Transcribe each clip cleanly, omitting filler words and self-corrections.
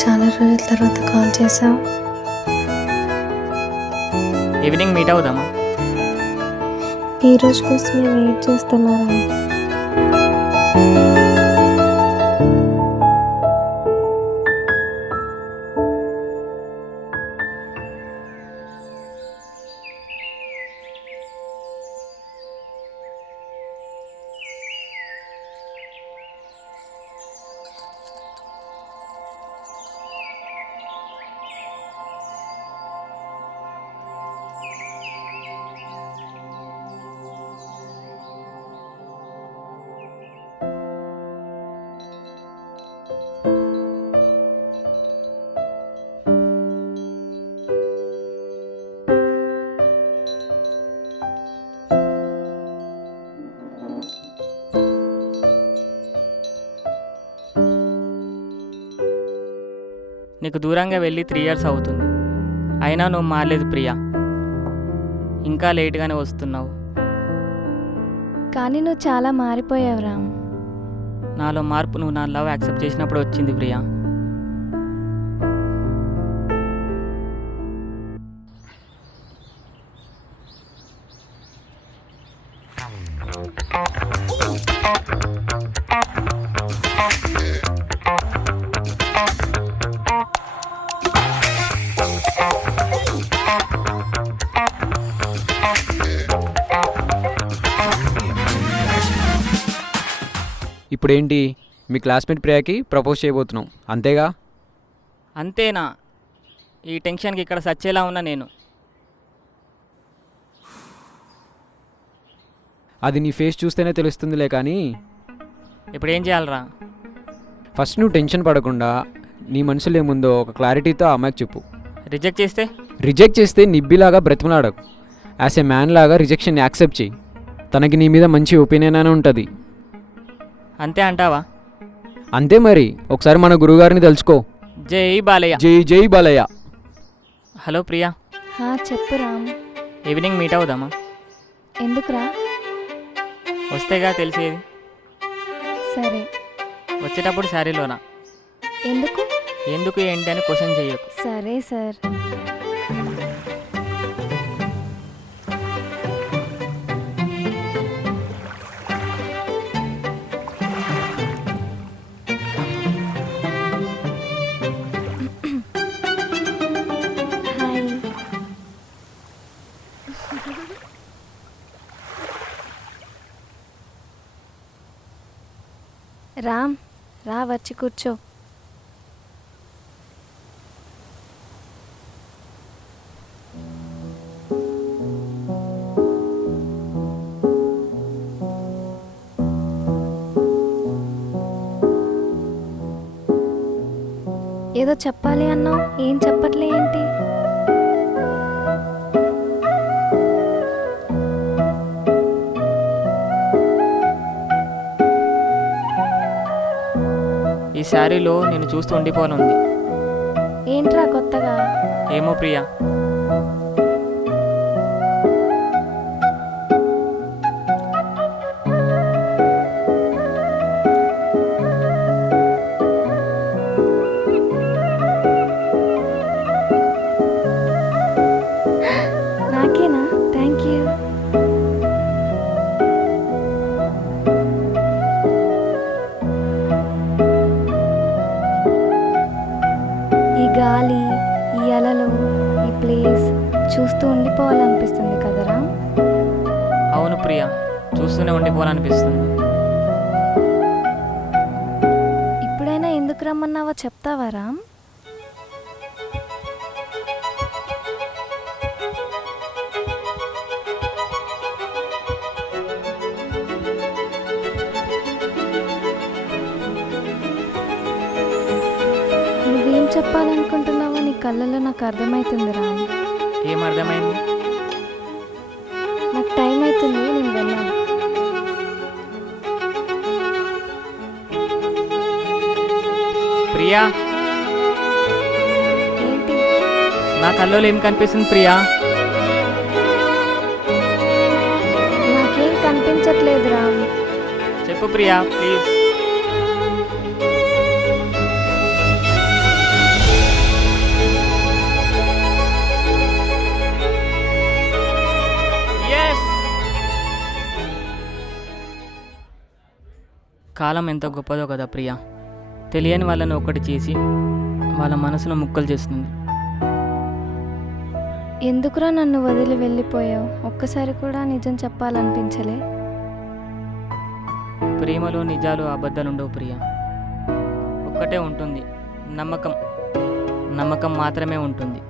చాలా రోజుల తర్వాత కాల్ చేసావు. ఈవినింగ్ మీట్ అవుదామా? ఈ రోజు కోసమే వెయిట్ చేస్తున్నారా? నీకు దూరంగా వెళ్ళి 3 years అవుతుంది, అయినా నువ్వు మారలేదు ప్రియా. ఇంకా లేట్గానే వస్తున్నావు. కానీ నువ్వు చాలా మారిపోయావు రామ్. నాలో మార్పు నువ్వు నా లవ్ యాక్సెప్ట్ చేసినప్పుడు వచ్చింది ప్రియా. ఇప్పుడేంటి, మీ క్లాస్మేట్ ప్రియాకి ప్రపోజ్ చేయబోతున్నాం అంతేగా? అంతేనా? ఈ టెన్షన్కి ఇక్కడ సచ్చేలా ఉన్నా నేను. అది నీ ఫేస్ చూస్తేనే తెలుస్తుందిలే. కానీ ఇప్పుడు ఏం చేయాలరా? ఫస్ట్ నువ్వు టెన్షన్ పడకుండా నీ మనసులో ఏముందో ఒక క్లారిటీతో ఆ అమ్మాయికి చెప్పు. రిజెక్ట్ చేస్తే? రిజెక్ట్ చేస్తే నిబ్బిలాగా బ్రతిమలాడకు. యాజ్ ఏ మ్యాన్ లాగా రిజెక్షన్ యాక్సెప్ట్ చేయి. తనకి నీ మీద మంచి ఒపీనియన్ అని ఉంటుంది. అంతే అంటావా? అంతే మరి. ఒకసారి మన గురువుగారిని తెలుసుకో. జై బాలయ్య. జై జై బాలయ్య. హలో ప్రియా, చెప్పు రామ్. Evening meet అవుదామా? ఎందుకురా? వస్తేగా తెలిసేది. సరే. వచ్చేటప్పుడు శారీలోనా? ఎందుకు? ఎందుకు ఏంటి అని క్వశ్చన్ చెయ్యకు. సరే సార్. రామ్ రా, వచ్చి కూర్చో. ఏదో చెప్పాలి అన్నావు, ఏం చెప్పట్లే ఏంటి? ఈ శారీలో నేను చూస్తూ ఉండిపోనుంది. ఏంట్రా కొత్తగా? ఏమో ప్రియా, నాకేనా? Thank you. ఈ గాలి, ఈ అలలు, ఈ ప్లేస్ చూస్తూ ఉండిపోవాలనిపిస్తుంది కదరా? అవును ప్రియా, చూస్తూనే ఉండిపోవాలనిపిస్తుంది. ఇప్పుడైనా ఎందుకు రమ్మన్నావో చెప్తావా రామ్? నువ్వేం చెప్పాలనుకుంటున్నావో నీ కళ్ళలో నాకు అర్థమవుతుంది రామ్. ఏం అర్థమైంది? నాకు టైం అవుతుంది, నేను వెళ్ళాను. ప్రియా, ఏంటి? నా కళ్ళలో ఏం కనిపిస్తుంది ప్రియా? నాకేం కనిపించట్లేదు రామ్. చెప్పు ప్రియా ప్లీజ్. కాలం ఎంత గొప్పదో కదా ప్రియా. తెలియని వాళ్ళని ఒకటి చేసి వాళ్ళ మనసును ముక్కలు చేస్తుంది. ఎందుకురా నన్ను వదిలి వెళ్ళిపోయావు? ఒక్కసారి కూడా నిజం చెప్పాలనిపించలే? ప్రేమలో నిజాలు అబద్ధాలు ఉండవు ప్రియా. ఒక్కటే ఉంటుంది, నమ్మకం. నమ్మకం మాత్రమే ఉంటుంది.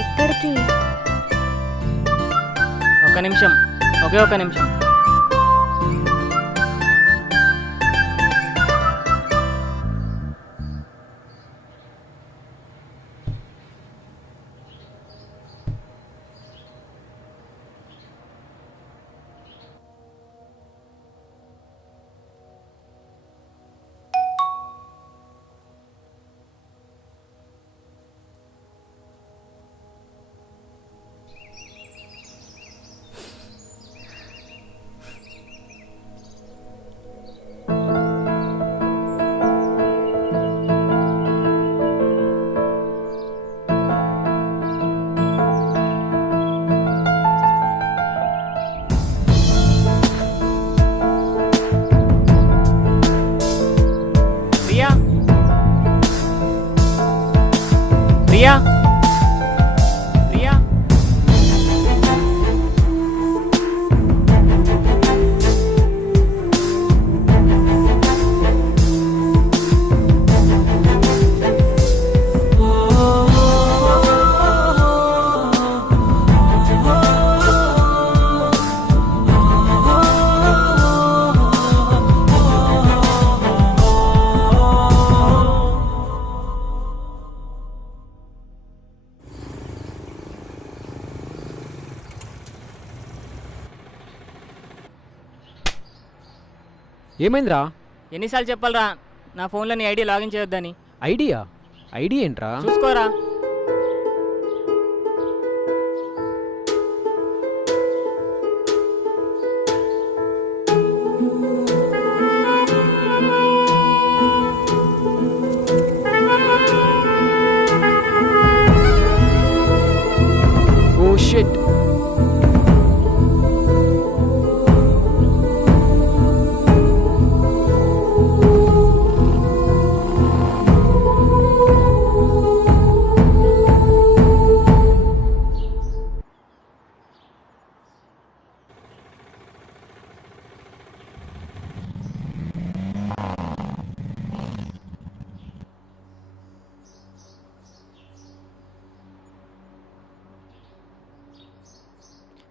ఎక్కడికి? ఒక నిమిషం, ఒకే ఒక నిమిషం. ప్రియా, ప్రియా, ప్రియా. ఏమైందిరా? ఎన్నిసార్లు చెప్పాలరా నా ఫోన్లో నీ ఐడి లాగిన్ చేయొద్దని? ఐడియా? ఐడి ఏంట్రా? చూసుకోరా. Oh shit.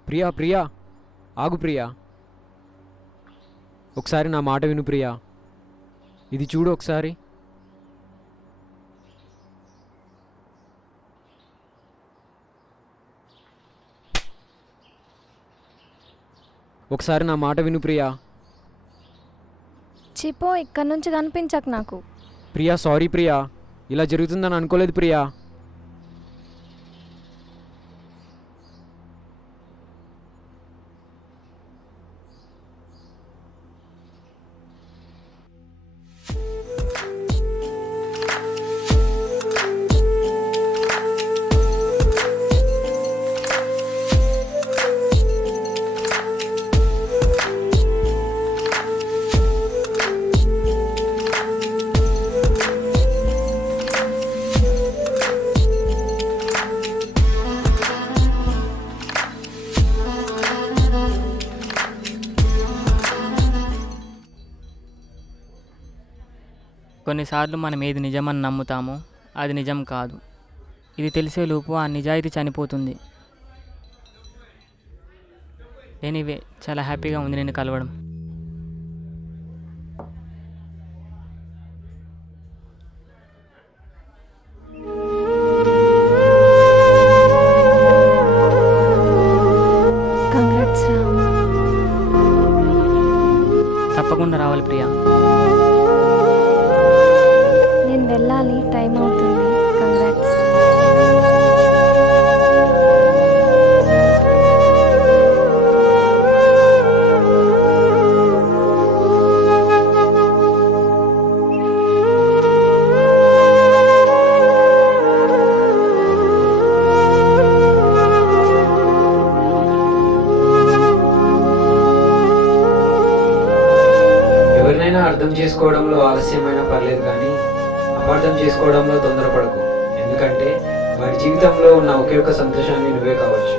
ప్రియా, ప్రియా, ఆగు ప్రియా. ఒకసారి నా మాట విను ప్రియా. ఇది చూడు ఒకసారి. ఒకసారి నా మాట విను ప్రియా. చిపో, ఇక్కడ నుంచి కనిపించకు నాకు. ప్రియా, సారీ ప్రియా. ఇలా జరుగుతుందని అనుకోలేదు ప్రియా. కొన్నిసార్లు మనం ఏది నిజమని నమ్ముతామో అది నిజం కాదు. ఇది తెలిసేలోపు ఆ నిజాయితీ చనిపోతుంది. ఎనీవే, చాలా హ్యాపీగా ఉంది నేను కలవడం. ఎవరినైనా అర్థం చేసుకోవడంలో ఆలస్యమైనా పర్లేదు, కానీ అపార్థం చేసుకోవడంలో తొందరపడకు. ఎందుకంటే వారి జీవితంలో ఉన్న ఒకే ఒక్క సంతోషాన్ని నువ్వే కావచ్చు.